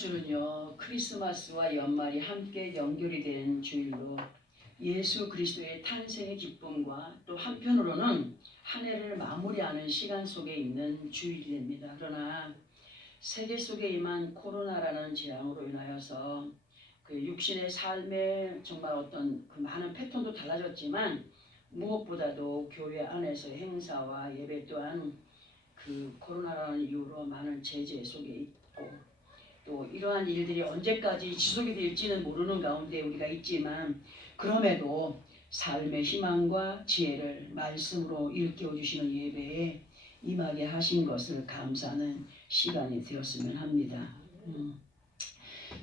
주는요, 크리스마스와 연말이 함께 연결이 되는 주일로 예수 그리스도의 탄생의 기쁨과 또 한편으로는 한 해를 마무리하는 시간 속에 있는 주일이 됩니다. 그러나 세계 속에 임한 코로나라는 재앙으로 인하여서 그 육신의 삶에 정말 어떤 그 많은 패턴도 달라졌지만 무엇보다도 교회 안에서의 행사와 예배 또한 그 코로나라는 이유로 많은 제재 속에 있고 또 이러한 일들이 언제까지 지속이 될지는 모르는 가운데 우리가 있지만 그럼에도 삶의 희망과 지혜를 말씀으로 일깨워 주시는 예배에 임하게 하신 것을 감사하는 시간이 되었으면 합니다.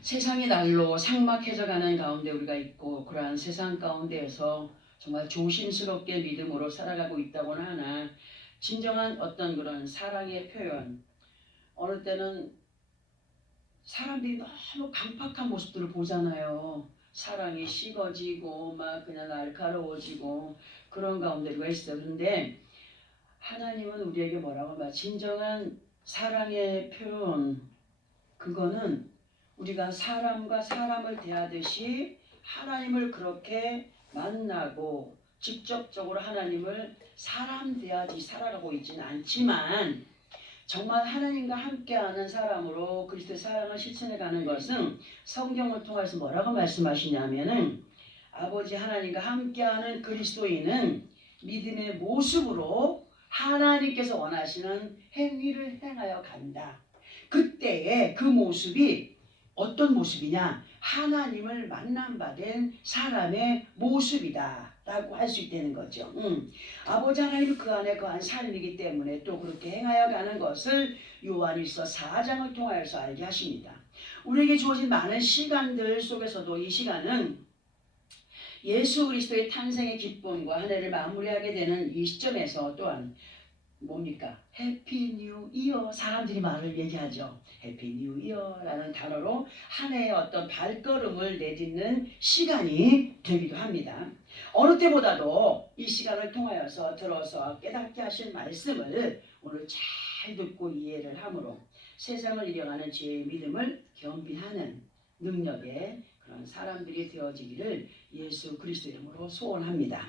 세상이 날로 삭막해져가는 가운데 우리가 있고 그러한 세상 가운데에서 정말 조심스럽게 믿음으로 살아가고 있다고는 하나 진정한 어떤 그런 사랑의 표현 어느 때는 사람들이 너무 강팍한 모습들을 보잖아요. 사랑이 식어지고 막 그냥 날카로워지고 그런 가운데 우리가 있어요. 그런데 하나님은 우리에게 뭐라고 말해요? 진정한 사랑의 표현 그거는 우리가 사람과 사람을 대하듯이 하나님을 그렇게 만나고 직접적으로 하나님을 사람 대하듯이 살아가고 있지는 않지만 정말 하나님과 함께하는 사람으로 그리스도의 사랑을 실천해가는 것은 성경을 통해서 뭐라고 말씀하시냐면은 아버지 하나님과 함께하는 그리스도인은 믿음의 모습으로 하나님께서 원하시는 행위를 행하여 간다. 그때의 그 모습이 어떤 모습이냐? 하나님을 만남받은 사람의 모습이다 라고 할 수 있다는 거죠. 아버지 하나님은 그 안에 거한 삶이기 때문에 또 그렇게 행하여 가는 것을 요한일서 4장을 통하여서 알게 하십니다. 우리에게 주어진 많은 시간들 속에서도 이 시간은 예수 그리스도의 탄생의 기쁨과 한 해를 마무리하게 되는 이 시점에서 또한 뭡니까? 해피 뉴 이어 사람들이 말을 얘기하죠. 해피 뉴 이어라는 단어로 한 해의 어떤 발걸음을 내딛는 시간이 되기도 합니다. 어느 때보다도 이 시간을 통하여서 들어서 깨닫게 하신 말씀을 오늘 잘 듣고 이해를 함으로 세상을 이겨가는 제 믿음을 겸비하는 능력의 그런 사람들이 되어지기를 예수 그리스도 이름으로 소원합니다.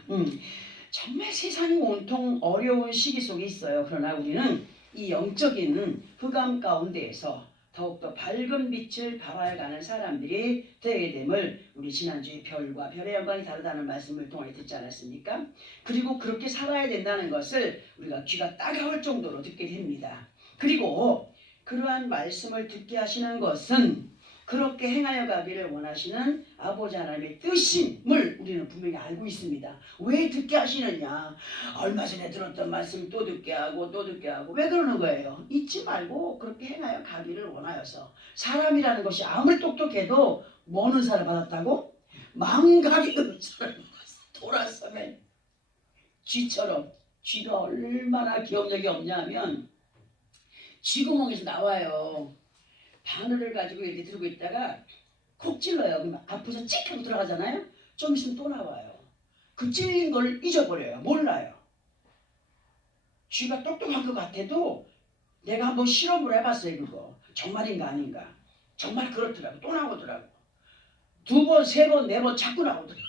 정말 세상이 온통 어려운 시기 속에 있어요. 그러나 우리는 이 영적인 흑암 가운데에서 더욱더 밝은 빛을 발하여가는 사람들이 되게 됨을 우리 지난주에 별과 별의 영광이 다르다는 말씀을 통해 듣지 않았습니까? 그리고 그렇게 살아야 된다는 것을 우리가 귀가 따가울 정도로 듣게 됩니다. 그리고 그러한 말씀을 듣게 하시는 것은 그렇게 행하여 가기를 원하시는 아버지 하나님의 뜻임을 우리는 분명히 알고 있습니다. 왜 듣게 하시느냐? 얼마 전에 들었던 말씀 또 듣게 하고 또 듣게 하고 왜 그러는 거예요? 잊지 말고 그렇게 행하여 가기를 원하여서 사람이라는 것이 아무리 똑똑해도 뭐 은사를 받았다고? 망각의 은사를 받았어. 돌아서면 쥐처럼 쥐가 얼마나 기억력이 없냐면 쥐구멍에서 나와요. 바늘을 가지고 이렇게 들고 있다가 콕 찔러요. 그러면 아파서 찍 하고 들어가잖아요. 좀 있으면 또 나와요. 그 찔린 걸 잊어버려요. 몰라요. 쥐가 똑똑한 것 같아도 내가 한번 실험을 해봤어요. 그거 정말인가 아닌가. 정말 그렇더라고. 또 나오더라고. 2번, 3번, 4번 자꾸 나오더라고.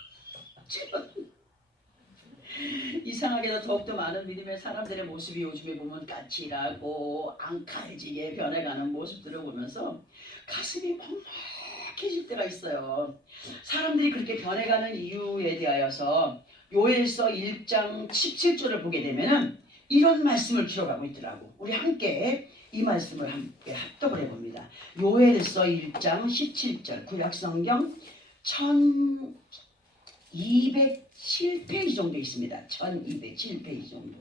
이상하게도 더욱더 많은 믿음의 사람들의 모습이 요즘에 보면 까칠하고 앙칼지게 변해가는 모습들을 보면서 가슴이 먹먹해질 때가 있어요. 사람들이 그렇게 변해가는 이유에 대하여서 요엘서 1장 17절을 보게 되면 이런 말씀을 기록하고 있더라고. 우리 함께 이 말씀을 함께 합독을 해봅니다. 요엘서 1장 17절 구약성경 1207페이지 정도 있습니다. 1207페이지 정도.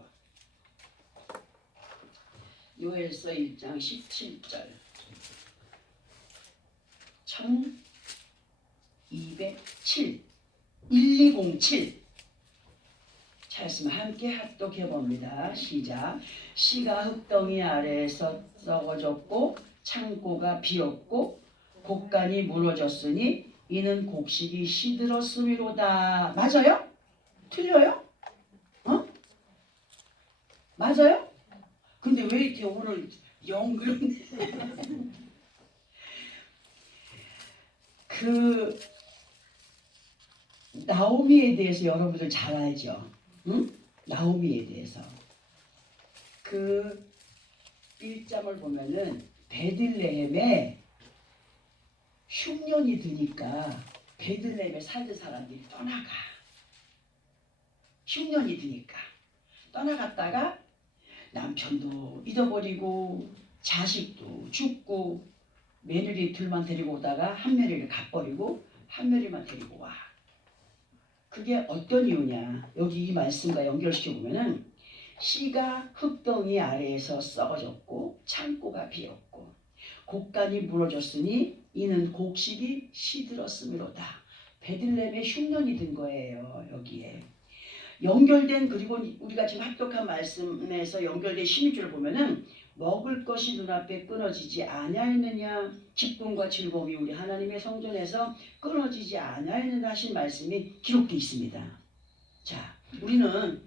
요엘서 1장 17절 1207 1207 잘했으면 함께 합독해봅니다. 시작. 씨가 흙덩이 아래에서 썩어졌고 창고가 비었고 곡간이 무너졌으니 이는 곡식이 시들었음이로다. 맞아요? 틀려요? 맞아요? 근데 왜 이렇게 오늘 연그럽네. 그 나오미에 대해서 여러분들 잘 알죠? 응? 나오미에 대해서. 그 1장을 보면은 베들레헴에 흉년이 드니까 베들레헴에 살던 사람들이 떠나가. 흉년이 드니까 떠나갔다가 남편도 잊어버리고 자식도 죽고 며느리 둘만 데리고 오다가 한 며느리를 갚버리고 한 며느리만 데리고 와. 그게 어떤 이유냐? 여기 이 말씀과 연결시켜 보면은 씨가 흙덩이 아래에서 썩어졌고 창고가 비었고 곡간이 무너졌으니 이는 곡식이 시들었음이로다. 베들레헴에 흉년이 든 거예요. 여기에 연결된, 그리고 우리가 지금 합독한 말씀에서 연결된 16절을 보면은 먹을 것이 눈앞에 끊어지지 아니하였느냐, 기쁨과 즐거움이 우리 하나님의 성전에서 끊어지지 아니하였느냐 하신 말씀이 기록되어 있습니다. 자, 우리는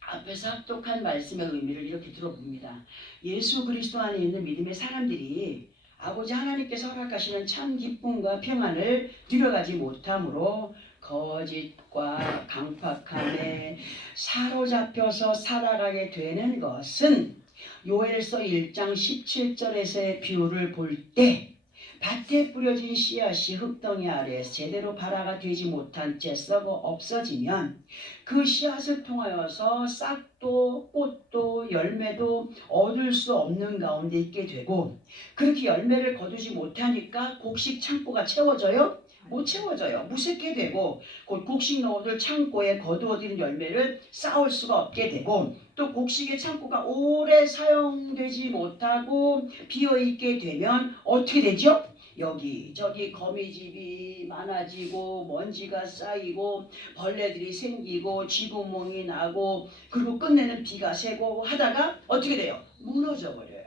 앞에서 합독한 말씀의 의미를 이렇게 들어봅니다. 예수 그리스도 안에 있는 믿음의 사람들이 아버지 하나님께서 허락하시는 참 기쁨과 평안을 누려가지 못함으로 거짓과 강팍함에 사로잡혀서 살아가게 되는 것은 요엘서 1장 17절에서의 비유를 볼 때 밭에 뿌려진 씨앗이 흙덩이 아래에서 제대로 발화가 되지 못한 채 썩어 없어지면 그 씨앗을 통하여서 싹도 꽃도 열매도 얻을 수 없는 가운데 있게 되고, 그렇게 열매를 거두지 못하니까 곡식 창고가 채워져요? 못 채워져요. 무색게 되고 곧 곡식 넣어둘 창고에 거두어들인 열매를 쌓을 수가 없게 되고, 또 곡식의 창고가 오래 사용되지 못하고 비어있게 되면 어떻게 되죠? 여기저기 거미집이 많아지고 먼지가 쌓이고 벌레들이 생기고 쥐구멍이 나고, 그리고 끝내는 비가 새고 하다가 어떻게 돼요? 무너져 버려요.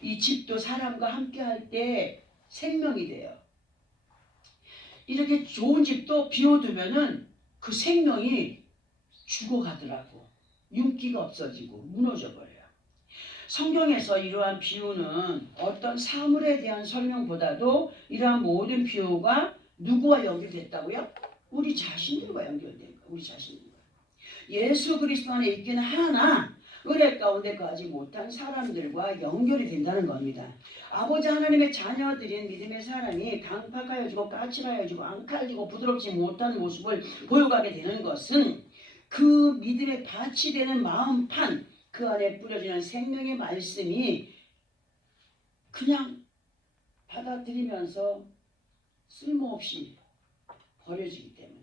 이 집도 사람과 함께 할 때 생명이 돼요. 이렇게 좋은 집도 비워두면은 그 생명이 죽어가더라고. 윤기가 없어지고 무너져 버려요. 성경에서 이러한 비유는 어떤 사물에 대한 설명보다도 이러한 모든 비유가 누구와 연결됐다고요? 우리 자신들과 연결된 거예요. 우리 자신들과. 예수 그리스도 안에 있기는 하나 은혜 가운데 가지 못한 사람들과 연결이 된다는 겁니다. 아버지 하나님의 자녀들인 믿음의 사람이 강팍하여지고 까칠하여지고 앙칼지고 부드럽지 못한 모습을 보여가게 되는 것은 그 믿음의 밭이 되는 마음판, 그 안에 뿌려지는 생명의 말씀이 그냥 받아들이면서 쓸모없이 버려지기 때문에,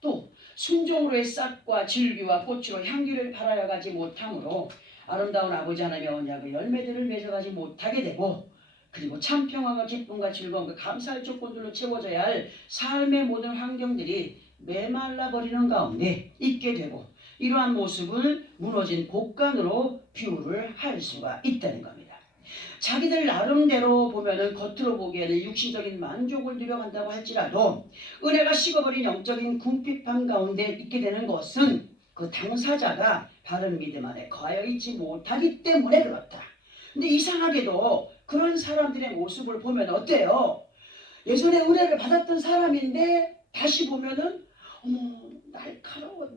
또 순종으로의 싹과 질기와 꽃으로 향기를 발하여 가지 못함으로 아름다운 아버지 하나님의 언약의 열매들을 맺어가지 못하게 되고, 그리고 참 평화와 기쁨과 즐거움과 감사할 조건들로 채워져야 할 삶의 모든 환경들이 메말라 버리는 가운데 있게 되고, 이러한 모습을 무너진 곡간으로 비유를 할 수가 있다는 겁니다. 자기들 나름대로 보면은 겉으로 보기에는 육신적인 만족을 누려간다고 할지라도 은혜가 식어버린 영적인 궁핍함 가운데 있게 되는 것은 그 당사자가 바른 믿음 안에 거하여 있지 못하기 때문에 그렇다. 근데 이상하게도 그런 사람들의 모습을 보면 어때요? 예전에 은혜를 받았던 사람인데 다시 보면은 어머 날카로워,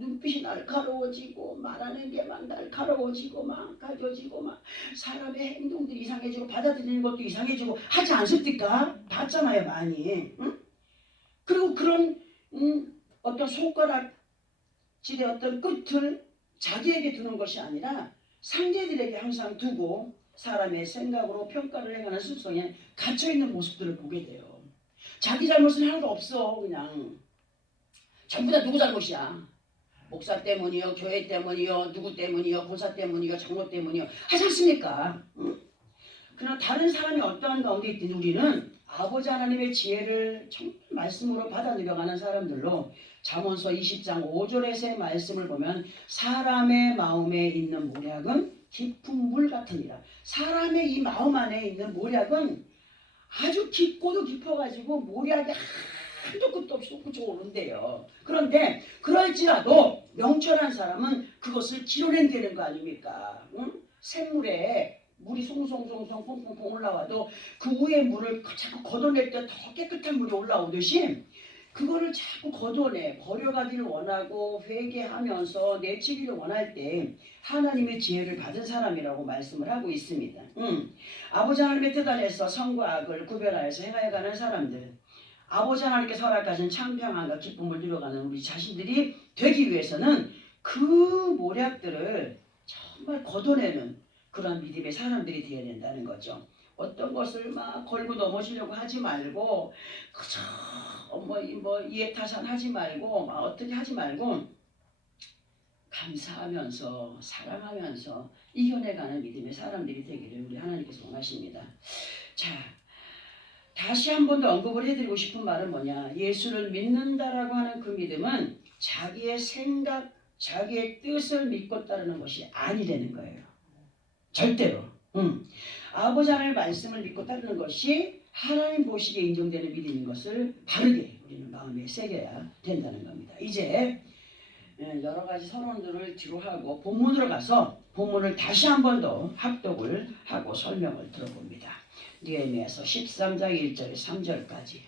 눈빛이 날카로워지고 말하는 게 막 날카로워지고 막 가져지고 막 사람의 행동들이 이상해지고 받아들이는 것도 이상해지고 하지 않습니까? 봤잖아요 많이. 응? 그리고 그런 어떤 손가락질의 어떤 끝을 자기에게 두는 것이 아니라 상대들에게 항상 두고 사람의 생각으로 평가를 해가는 습성에 갇혀있는 모습들을 보게 돼요. 자기 잘못은 하나도 없어. 그냥 전부 다 누구 잘못이야. 목사 때문이요, 교회 때문이요, 누구 때문이요, 보사 때문이요, 장로 때문이요 하지 않습니까? 응? 그러나 다른 사람이 어떠한 가운데 있든 우리는 아버지 하나님의 지혜를 정말 말씀으로 받아 들여가는 사람들로, 잠언서 20장 5절에서의 말씀을 보면 사람의 마음에 있는 모략은 깊은 물 같으니라. 사람의 이 마음 안에 있는 모략은 아주 깊고도 깊어가지고 모략이 한도 끝도 없이 솟구쳐 오른대요. 그런데 그럴지라도 명철한 사람은 그것을 지어낸다는 거 아닙니까? 응? 샘물에 물이 송송송송 퐁퐁퐁 올라와도 그 위에 물을 자꾸 걷어낼 때 더 깨끗한 물이 올라오듯이 그거를 자꾸 걷어내 버려가기를 원하고 회개하면서 내치기를 원할 때 하나님의 지혜를 받은 사람이라고 말씀을 하고 있습니다. 아버지 하나님의 뜻 안에서 선과 악을 구별하여서 행하여가는 사람들, 아버지 하나님께서 허락하신 참평함과 기쁨을 누려가는 우리 자신들이 되기 위해서는 그 모략들을 정말 걷어내는 그런 믿음의 사람들이 되어야 된다는 거죠. 어떤 것을 막 걸고 넘어지려고 하지 말고 그저 이해타산하지 말고 막 어떻게 하지 말고 감사하면서 사랑하면서 이겨내가는 믿음의 사람들이 되기를 우리 하나님께서 원하십니다. 자, 다시 한 번 더 언급을 해드리고 싶은 말은 뭐냐? 예수를 믿는다라고 하는 그 믿음은 자기의 생각, 자기의 뜻을 믿고 따르는 것이 아니라는 거예요. 절대로. 아버지 하나님의 말씀을 믿고 따르는 것이 하나님 보시기에 인정되는 믿음인 것을 바르게 우리는 마음에 새겨야 된다는 겁니다. 이제 여러 가지 선언들을 뒤로 하고 본문으로 가서 본문을 다시 한 번 더 합독을 하고 설명을 들어봅니다. 느헤미야서 13장 1절 3절까지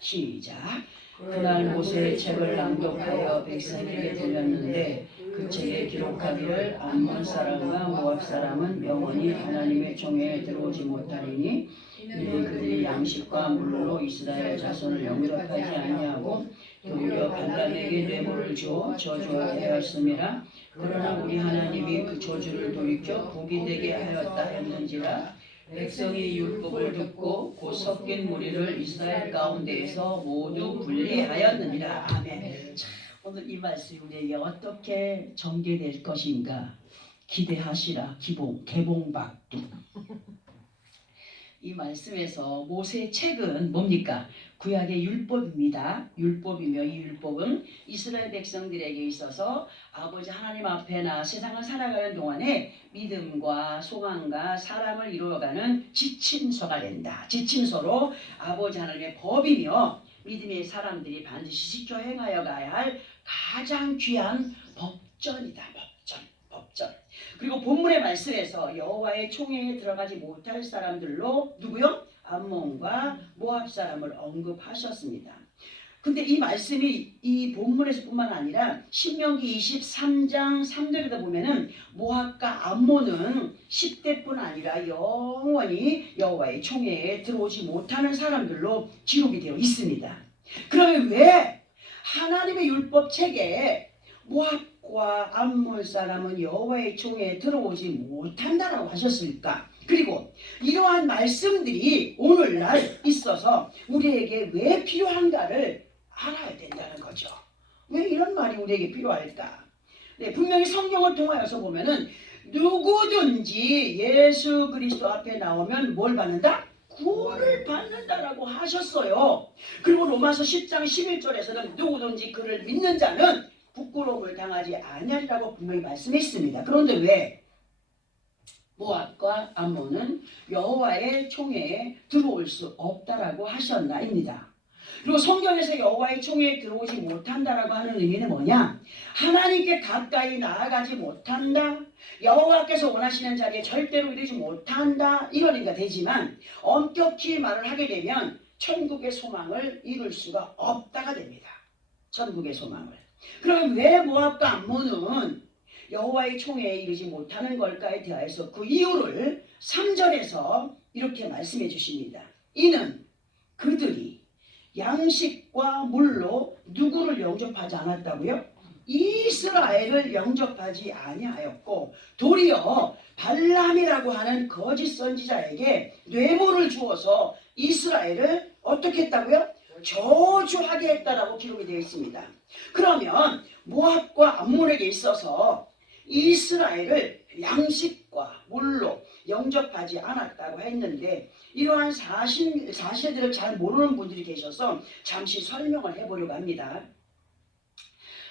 시작. 그날 모세의 책을 낭독하여 백성에게 들렸는데 그 책에 기록하기를 암몬 사람과 모압 사람은 영원히 하나님의 종에 들어오지 못하리니 이는 그들이 양식과 물로 이스라엘 자손을 영접하지 아니하고 도리어 발람에게 뇌물을 주어 저주하게 하였음이라. 그러나 우리 하나님이 그 저주를 돌이켜 복이 되게 하였다 했는지라. 백성이 율법을 듣고 곧 섞인 무리를 이스라엘 가운데에서 모두 분리하였느니라. 아멘. 자, 오늘 이 말씀이 우리에게 어떻게 전개될 것인가 기대하시라. 개봉박두. 이 말씀에서 모세의 책은 뭡니까? 구약의 율법입니다. 율법이며 이 율법은 이스라엘 백성들에게 있어서 아버지 하나님 앞에나 세상을 살아가는 동안에 믿음과 소망과 사랑을 이루어가는 지침서가 된다. 지침서로 아버지 하나님의 법이며 믿음의 사람들이 반드시 지켜 행하여 가야 할 가장 귀한 법전이다. 법전. 그리고 본문의 말씀에서 여호와의 총회에 들어가지 못할 사람들로 누구요? 암몬과 모압 사람을 언급하셨습니다. 근데 이 말씀이 이 본문에서뿐만 아니라 신명기 23장 3절에도 보면은 모압과 암몬은 10대뿐 아니라 영원히 여호와의 총회에 들어오지 못하는 사람들로 기록이 되어 있습니다. 그러면 왜 하나님의 율법 책에 모압과 암몬 사람은 여호와의 총회에 들어오지 못한다라고 하셨을까? 그리고 이러한 말씀들이 오늘날 있어서 우리에게 왜 필요한가를 알아야 된다는 거죠. 왜 이런 말이 우리에게 필요할까? 네, 분명히 성경을 통하여서 보면은 누구든지 예수 그리스도 앞에 나오면 뭘 받는다? 구원을 받는다라고 하셨어요. 그리고 로마서 10장 11절에서는 누구든지 그를 믿는 자는 부끄러움을 당하지 아니하리라고 분명히 말씀했습니다. 그런데 왜 모압과 암몬은 여호와의 총회에 들어올 수 없다라고 하셨나입니다. 그리고 성경에서 여호와의 총회에 들어오지 못한다라고 하는 의미는 뭐냐? 하나님께 가까이 나아가지 못한다. 여호와께서 원하시는 자리에 절대로 이르지 못한다. 이런 의미가 되지만 엄격히 말을 하게 되면 천국의 소망을 이룰 수가 없다가 됩니다. 천국의 소망을. 그럼 왜 모압과 암몬은 여호와의 총회에 이르지 못하는 걸까에 대해서 그 이유를 3절에서 이렇게 말씀해 주십니다. 이는 그들이 양식과 물로 누구를 영접하지 않았다고요? 이스라엘을 영접하지 아니하였고 도리어 발람이라고 하는 거짓 선지자에게 뇌물을 주어서 이스라엘을 어떻게 했다고요? 저주하게 했다라고 기록이 되어 있습니다. 그러면 모압과 암몬에게 있어서 이스라엘을 양식과 물로 영접하지 않았다고 했는데 이러한 사실들을 잘 모르는 분들이 계셔서 잠시 설명을 해보려고 합니다.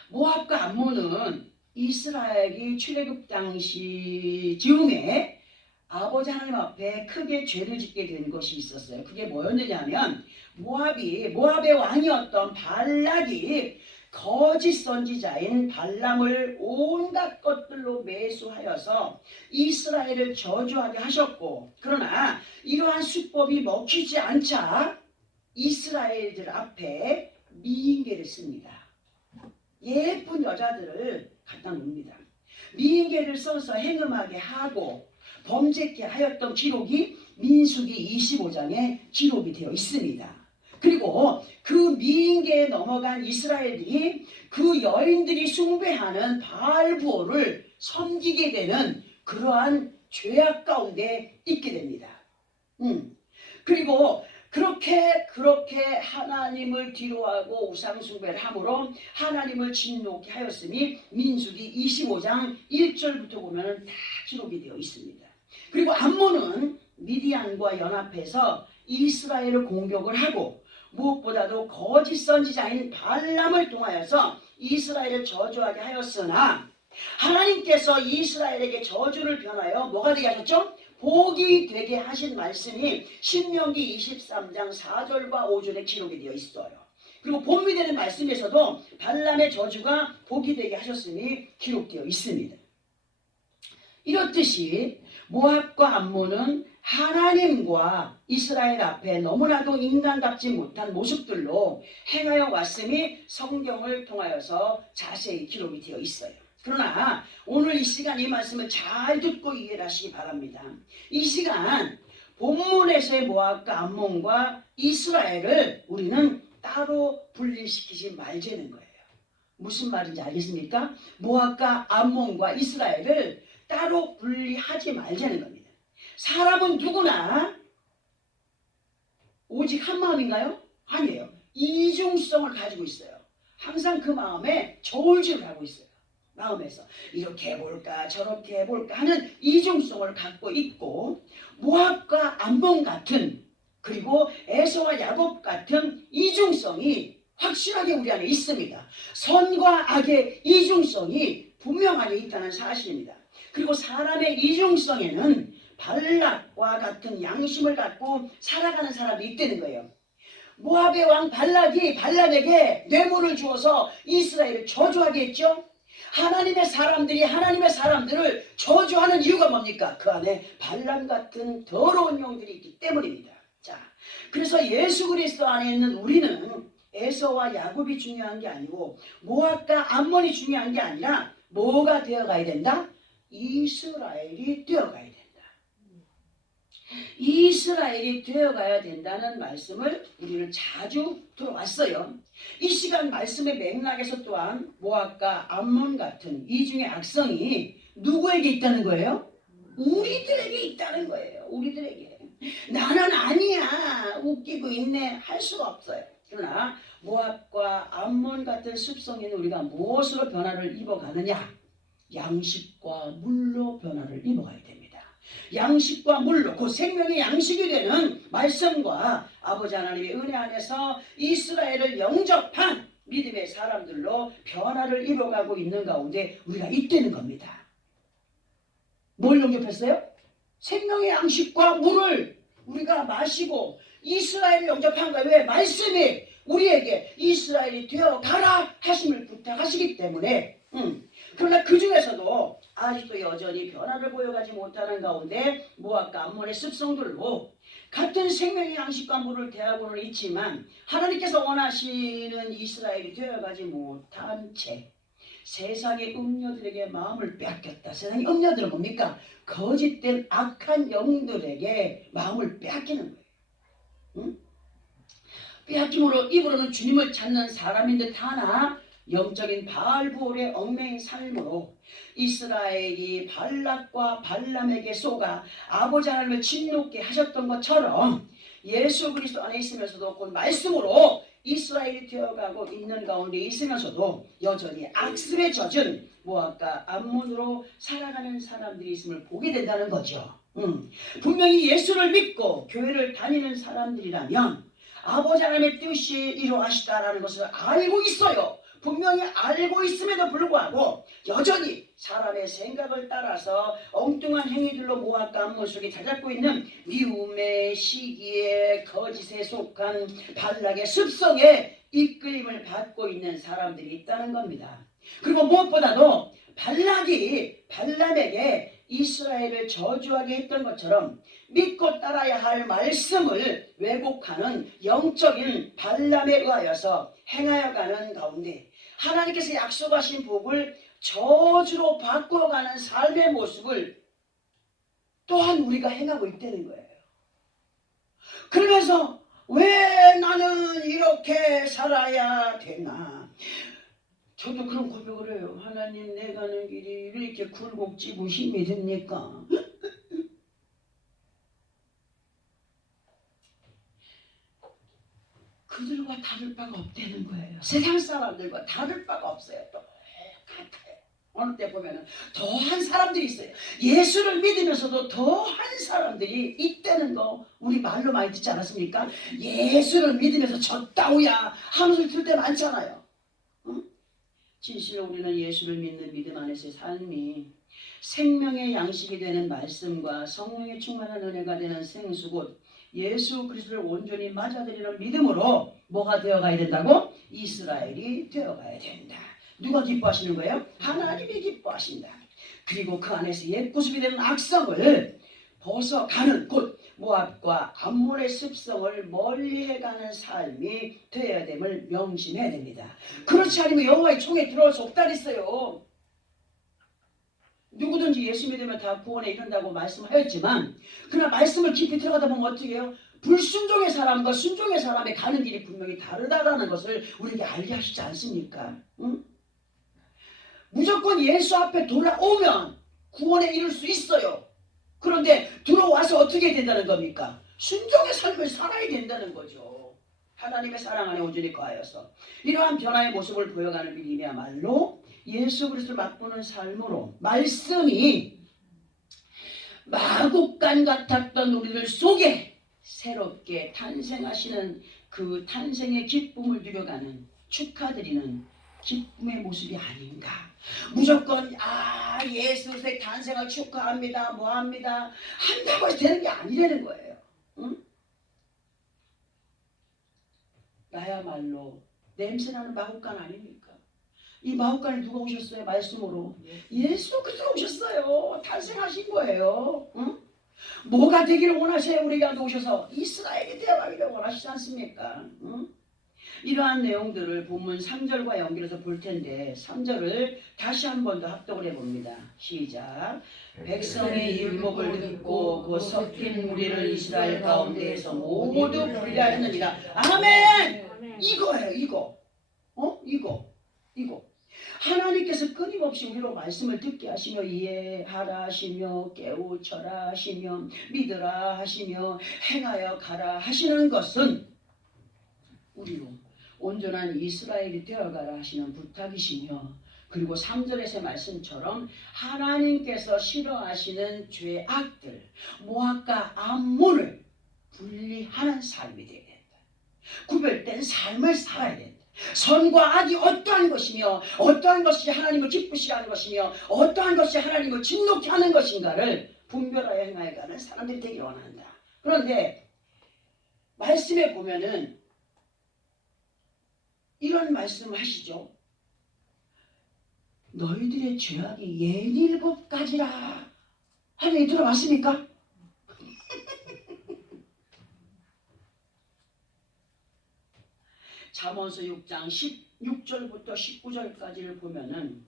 모압과 암몬은 이스라엘이 출애굽 당시 즈음에 아버지 하나님 앞에 크게 죄를 짓게 된 것이 있었어요. 그게 뭐였느냐면 모압의 왕이었던 발락이 거짓 선지자인 발람을 온갖 것들로 매수하여서 이스라엘을 저주하게 하셨고, 그러나 이러한 수법이 먹히지 않자 이스라엘들 앞에 미인계를 씁니다. 예쁜 여자들을 갖다 놓습니다. 미인계를 써서 행음하게 하고 범죄케 하였던 기록이 민수기 25장에 기록이 되어 있습니다. 그리고 그 미인계에 넘어간 이스라엘들이 그 여인들이 숭배하는 바알부호를 섬기게 되는 그러한 죄악 가운데 있게 됩니다. 그리고 그렇게 하나님을 뒤로하고 우상숭배를 함으로 하나님을 진노케 하였으니 민수기 25장 1절부터 보면 다 기록이 되어 있습니다. 그리고 암몬은 미디안과 연합해서 이스라엘을 공격을 하고 무엇보다도 거짓 선지자인 발람을 통하여서 이스라엘을 저주하게 하였으나 하나님께서 이스라엘에게 저주를 변하여 뭐가 되게 하셨죠? 복이 되게 하신 말씀이 신명기 23장 4절과 5절에 기록이 되어 있어요. 그리고 본미 되는 말씀에서도 발람의 저주가 복이 되게 하셨으니 기록되어 있습니다. 이렇듯이 모압과 암몬은 하나님과 이스라엘 앞에 너무나도 인간답지 못한 모습들로 행하여 왔음이 성경을 통하여서 자세히 기록이 되어 있어요. 그러나 오늘 이 시간 이 말씀을 잘 듣고 이해를 하시기 바랍니다. 이 시간 본문에서의 모압과 암몬과 이스라엘을 우리는 따로 분리시키지 말자는 거예요. 무슨 말인지 알겠습니까? 모압과 암몬과 이스라엘을 따로 분리하지 말자는 겁니다. 사람은 누구나 오직 한 마음인가요? 아니에요. 이중성을 가지고 있어요. 항상 그 마음에 저울질을 하고 있어요. 마음에서 이렇게 해볼까 저렇게 해볼까 하는 이중성을 갖고 있고, 모압과 암몬 같은, 그리고 에서와 야곱 같은 이중성이 확실하게 우리 안에 있습니다. 선과 악의 이중성이 분명하게 있다는 사실입니다. 그리고 사람의 이중성에는 발락과 같은 양심을 갖고 살아가는 사람이 있다는 거예요. 모압의 왕 발락이 발람에게 뇌물을 주어서 이스라엘을 저주하게 했죠. 하나님의 사람들이 하나님의 사람들을 저주하는 이유가 뭡니까? 그 안에 발람 같은 더러운 영들이 있기 때문입니다. 자, 그래서 예수 그리스도 안에 있는 우리는 에서와 야곱이 중요한 게 아니고 모압과 암몬이 중요한 게 아니라 뭐가 되어가야 된다? 이스라엘이 되어가야 된다. 이스라엘이 되어가야 된다는 말씀을 우리는 자주 들어왔어요. 이 시간 말씀의 맥락에서 또한 모압과 암몬 같은 이중의 악성이 누구에게 있다는 거예요? 우리들에게 있다는 거예요. 우리들에게. 나는 아니야, 웃기고 있네 할 수가 없어요. 그러나 모압과 암몬 같은 습성에는 우리가 무엇으로 변화를 입어가느냐? 양식과 물로 변화를 입어가야 됩니다. 양식과 물로, 그 생명의 양식이 되는 말씀과 아버지 하나님의 은혜 안에서 이스라엘을 영접한 믿음의 사람들로 변화를 입어가고 있는 가운데 우리가 있다는 겁니다. 뭘 영접했어요? 생명의 양식과 물을 우리가 마시고 이스라엘을 영접한 거예요. 왜? 말씀이 우리에게 이스라엘이 되어가라 하심을 부탁하시기 때문에. 그러나 그 중에서도 아직도 여전히 변화를 보여가지 못하는 가운데 모압과 암몬의 습성들로 같은 생명의 양식과 물을 대하고는 있지만 하나님께서 원하시는 이스라엘이 되어가지 못한 채 세상의 음녀들에게 마음을 빼앗겼다. 세상의 음녀들은 뭡니까? 거짓된 악한 영들에게 마음을 빼앗기는 거예요. 빼앗김으로 입으로는 주님을 찾는 사람인 듯 하나 영적인 바알부올의 얽매인 삶으로 이스라엘이 발락과 발람에게 쏘가 아버지 하나님을 진노케 하셨던 것처럼 예수 그리스도 안에 있으면서도 그 말씀으로 이스라엘이 되어가고 있는 가운데 있으면서도 여전히 악습에 젖은 모압과 암몬으로 살아가는 사람들이 있음을 보게 된다는 거죠. 분명히 예수를 믿고 교회를 다니는 사람들이라면 아버지 하나님의 뜻이 이루어지다라는 것을 알고 있어요. 분명히 알고 있음에도 불구하고 여전히 사람의 생각을 따라서 엉뚱한 행위들로 모압과 암몬 속에 자잡고 있는 미움의 시기에 이렇게 거짓에 속한 발락의 습성에 이끌림을 받고 있는 사람들이 있다는 겁니다. 그리고 무엇보다도 발락이 발람에게 이스라엘을 저주하게 했던 것처럼 믿고 따라야 할 말씀을 왜곡하는 영적인 발람에 의하여서 행하여가는 가운데 하나님께서 약속하신 복을 저주로 바꿔가는 삶의 모습을 또한 우리가 행하고 있다는 거예요. 그러면서 왜 나는 이렇게 살아야 되나? 저도 그런 고백을 해요. 하나님, 내 가는 길이 이렇게 굴곡지고 힘이 듭니까? 그들과 다를 바가 없다는 거예요. 세상 사람들과 다를 바가 없어요. 똑같아요. 어느 때 보면은 더한 사람들이 있어요. 예수를 믿으면서도 더한 사람들이 있다는 거 우리 말로 많이 듣지 않았습니까? 예수를 믿으면서 졌다우야 하는 소리 들을 때 많잖아요. 응? 진실로 우리는 예수를 믿는 믿음 안에서의 삶이 생명의 양식이 되는 말씀과 성령의 충만한 은혜가 되는 생수 곧 예수 그리스도를 온전히 맞아들이는 믿음으로 뭐가 되어가야 된다고? 이스라엘이 되어가야 된다. 누가 기뻐하시는 거예요? 하나님이 기뻐하신다. 그리고 그 안에서 옛구습이 되는 악성을 벗어가는 곧 모압과 암몬의 습성을 멀리해가는 삶이 되어야 됨을 명심해야 됩니다. 그렇지 않으면 여호와의 총에 들어올 수 없다 했어요. 누구든지 예수 믿으면 다 구원에 이른다고 말씀하였지만 그러나 말씀을 깊이 들어가다 보면 어떻게 해요? 불순종의 사람과 순종의 사람의 가는 길이 분명히 다르다라는 것을 우리에게 알게 하시지 않습니까? 응? 무조건 예수 앞에 돌아오면 구원에 이를 수 있어요. 그런데 들어와서 어떻게 된다는 겁니까? 순종의 삶을 살아야 된다는 거죠. 하나님의 사랑 안에 온전히 거하여서 이러한 변화의 모습을 보여가는 믿음이야말로 예수 그리스도를 맛보는 삶으로 말씀이 마국간 같았던 우리들 속에 새롭게 탄생하시는 그 탄생의 기쁨을 누려가는 축하드리는 기쁨의 모습이 아닌가. 무조건 예수의 탄생을 축하합니다 뭐합니다 한다고 해서 되는 게 아니라는 거예요. 응? 나야말로 냄새나는 마국간 아닙니까? 이 마국간에 누가 오셨어요? 말씀으로 예수 그리스도가 오셨어요. 탄생하신 거예요. 응? 뭐가 되기를 원하세요? 우리가 오셔서 이스라엘이 되어가기를 원하시지 않습니까? 응? 이러한 내용들을 본문 3절과 연결해서 볼 텐데 3절을 다시 한 번 더 합독을 해봅니다. 시작. 백성의 율법을 듣고 그 섞인 무리를 이스라엘 가운데에서 모두 분리하였느니라. 아멘. 이거예요. 이거. 이거. 하나님께서 끊임없이 우리로 말씀을 듣게 하시며 이해하라 하시며 깨우쳐라 하시며 믿으라 하시며 행하여 가라 하시는 것은 우리로 온전한 이스라엘이 되어가라 하시는 부탁이시며 그리고 3절에서의 말씀처럼 하나님께서 싫어하시는 죄악들 모압과 암몬을 분리하는 삶이 되어야 된다. 구별된 삶을 살아야 된다. 선과 악이 어떠한 것이며 어떠한 것이 하나님을 기쁘시게 하는 것이며 어떠한 것이 하나님을 진노케 하는 것인가를 분별하여 행하여가는 사람들이 되기를 원한다. 그런데 말씀에 보면은 이런 말씀을 하시죠. 너희들의 죄악이 예닐곱 가지라 하는 얘기 들어봤습니까? 잠언서 6장 16절부터 19절까지를 보면은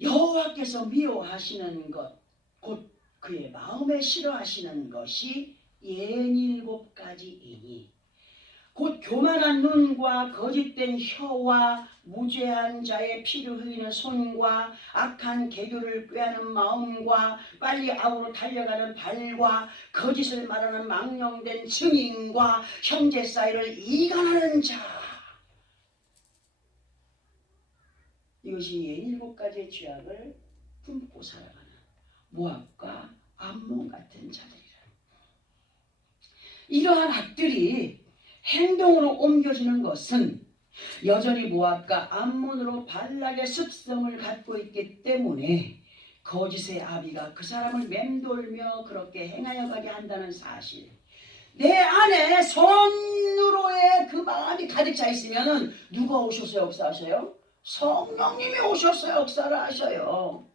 여호와께서 미워하시는 것, 곧 그의 마음에 싫어하시는 것이 예닐곱 가지이니 곧 교만한 눈과 거짓된 혀와 무죄한 자의 피를 흘리는 손과 악한 계교를 꾀하는 마음과 빨리 앞으로 달려가는 발과 거짓을 말하는 망령된 증인과 형제 사이를 이간하는 자. 이것이 예닐곱 가지의 죄악을 품고 살아가는 모압과 암몬 같은 자들이라. 이러한 악들이 행동으로 옮겨지는 것은 여전히 모압과 암몬으로 발락의 습성을 갖고 있기 때문에 거짓의 아비가 그 사람을 맴돌며 그렇게 행하여 가게 한다는 사실. 내 안에 선으로의 그 마음이 가득 차 있으면은 누가 오셔서 역사하셔요? 성령님이 오셔서 역사를 하셔요.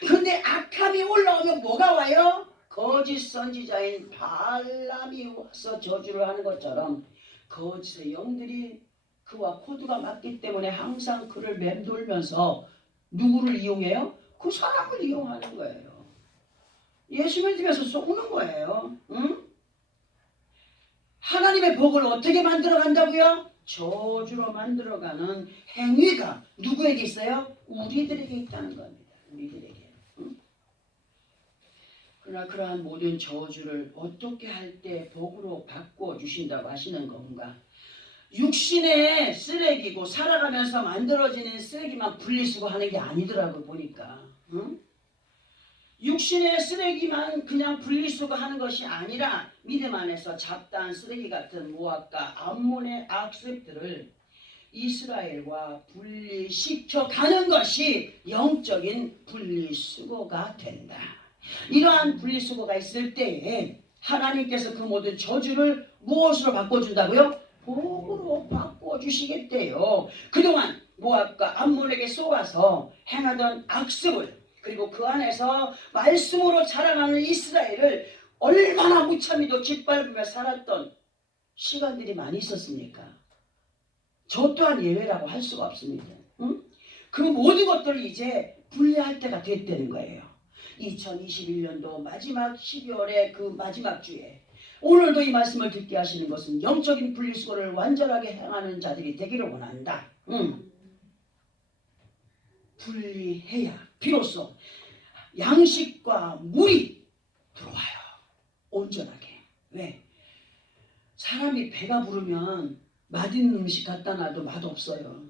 근데 악함이 올라오면 뭐가 와요? 거짓 선지자인 발람이 와서 저주를 하는 것처럼 거짓의 영들이 그와 코드가 맞기 때문에 항상 그를 맴돌면서 누구를 이용해요? 그 사람을 이용하는 거예요. 예수 믿으면서 속는 거예요. 응? 하나님의 복을 어떻게 만들어 간다고요? 저주로 만들어가는 행위가 누구에게 있어요? 우리들에게 있다는 겁니다. 우리들에게. 응? 그러나 그러한 모든 저주를 어떻게 할 때 복으로 바꾸어 주신다고 하시는 건가? 육신의 쓰레기고 살아가면서 만들어지는 쓰레기만 분리수거 하는 게 아니더라고 보니까. 응? 육신의 쓰레기만 그냥 분리수거하는 것이 아니라 믿음 안에서 잡다한 쓰레기 같은 모압과 암몬의 악습들을 이스라엘과 분리시켜 가는 것이 영적인 분리수거가 된다. 이러한 분리수거가 있을 때에 하나님께서 그 모든 저주를 무엇으로 바꿔준다고요? 복으로 바꿔주시겠대요. 그동안 모압과 암몬에게 속아서 행하던 악습을 그리고 그 안에서 말씀으로 자라나는 이스라엘을 얼마나 무참히도 짓밟으며 살았던 시간들이 많이 있었습니까? 저 또한 예외라고 할 수가 없습니다. 응? 그 모든 것들을 이제 분리할 때가 됐다는 거예요. 2021년도 마지막 12월의 그 마지막 주에 오늘도 이 말씀을 듣게 하시는 것은 영적인 분리수거를 완전하게 행하는 자들이 되기를 원한다. 분리해야 비로소 양식과 물이 들어와요. 온전하게. 왜? 사람이 배가 부르면 맛있는 음식 갖다 놔도 맛없어요.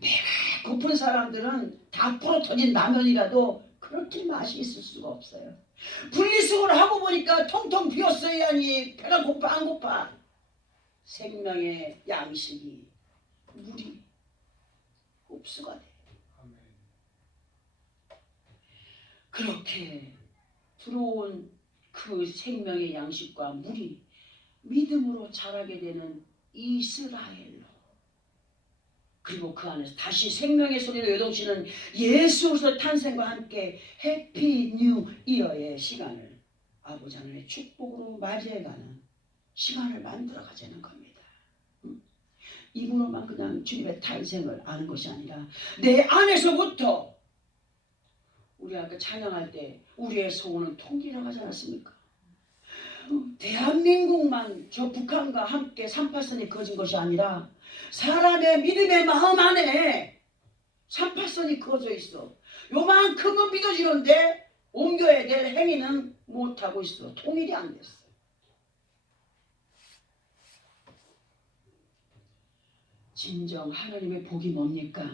배가 고픈 사람들은 다 불어터진 라면이라도 그렇게 맛이 있을 수가 없어요. 분리수거를 하고 보니까 텅텅 비었어야 하니 배가 고파 안 고파? 생명의 양식이 물이 흡수가 돼. 그렇게 들어온 그 생명의 양식과 물이 믿음으로 자라게 되는 이스라엘로 그리고 그 안에서 다시 생명의 소리로 요동치는 예수 그리스도의 탄생과 함께 해피 뉴 이어의 시간을 아버지 하나님의 축복으로 맞이해가는 시간을 만들어 가자는 겁니다. 입으로만 그냥 주님의 탄생을 아는 것이 아니라 내 안에서부터 우리 아까 찬양할 때 우리의 소원은 통일이라고 하지 않았습니까? 대한민국만 저 북한과 함께 38선이 그어진 것이 아니라 사람의 믿음의 마음 안에 38선이 그어져 있어. 요만큼은 믿어지는데 옮겨야 될 행위는 못하고 있어. 통일이 안 됐어. 진정 하나님의 복이 뭡니까?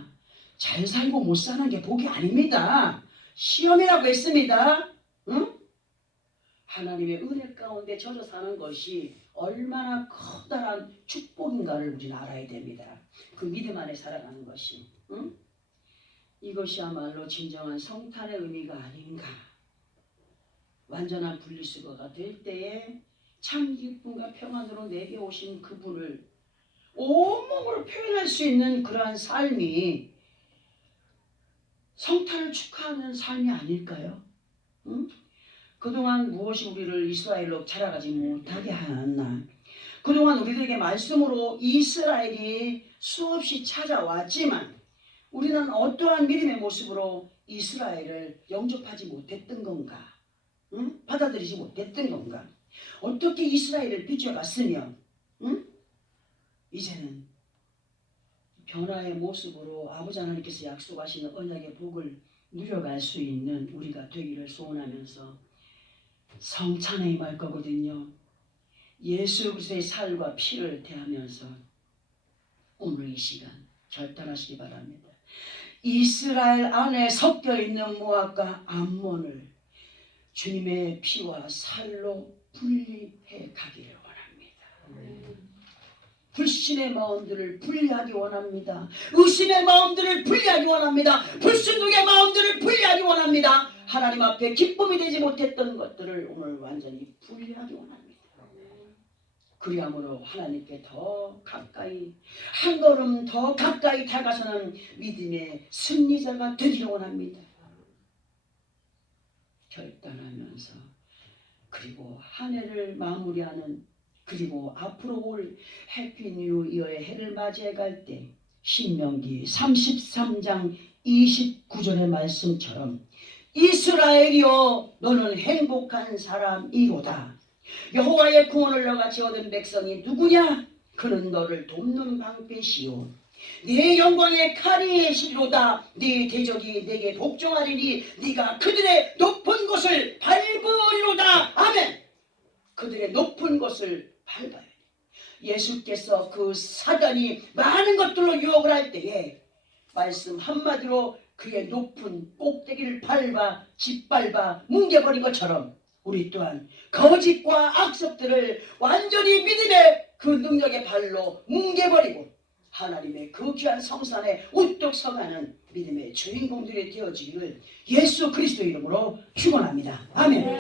잘 살고 못 사는 게 복이 아닙니다. 시험이라고 했습니다. 응? 하나님의 은혜 가운데 젖어 사는 것이 얼마나 커다란 축복인가를 우리는 알아야 됩니다. 그 믿음 안에 살아가는 것이. 응? 이것이야말로 진정한 성탄의 의미가 아닌가. 완전한 분리수거가 될 때에 참 기쁨과 평안으로 내게 오신 그분을 온몸으로 표현할 수 있는 그러한 삶이 성탄을 축하하는 삶이 아닐까요? 응? 그동안 무엇이 우리를 이스라엘로 자라가지 못하게 하였나? 그동안 우리들에게 말씀으로 이스라엘이 수없이 찾아왔지만 우리는 어떠한 믿음의 모습으로 이스라엘을 영접하지 못했던 건가? 응? 받아들이지 못했던 건가? 어떻게 이스라엘을 비춰갔으며 이제는 변화의 모습으로 아버지 하나님께서 약속하시는 언약의 복을 누려갈 수 있는 우리가 되기를 소원하면서 성찬에 임할 거거든요. 예수 그리스도의 살과 피를 대하면서 오늘 이 시간 결단하시기 바랍니다. 이스라엘 안에 섞여 있는 모압과 암몬을 주님의 피와 살로 분리해 가기를 원합니다. 불신의 마음들을 분리하기 원합니다. 의심의 마음들을 분리하기 원합니다. 불순종의 마음들을 분리하기 원합니다. 하나님 앞에 기쁨이 되지 못했던 것들을 오늘 완전히 분리하기 원합니다. 그리함으로 하나님께 더 가까이, 한 걸음 더 가까이 다가서는 믿음의 승리자가 되기를 원합니다. 결단하면서, 그리고 한 해를 마무리하는, 그리고 앞으로 올 해피 뉴 이어의 해를 맞이해 갈 때 신명기 33장 29절의 말씀처럼 이스라엘이여 너는 행복한 사람이로다. 여호와의 구원을 너같이 얻은 백성이 누구냐? 그는 너를 돕는 방패시오. 네 영광의 칼이 시리로다. 네 대적이 내게 복종하리니 네가 그들의 높은 곳을 밟으리로다. 아멘. 그들의 높은 곳을 밟아야 돼. 예수께서 그 사단이 많은 것들로 유혹을 할 때에 말씀 한마디로 그의 높은 꼭대기를 밟아 짓밟아 뭉개버린 것처럼 우리 또한 거짓과 악습들을 완전히 믿음의 그 능력의 발로 뭉개버리고 하나님의 그 귀한 성산에 우뚝 서가는 믿음의 주인공들이 되어지기를 예수 그리스도 이름으로 축원합니다. 아멘.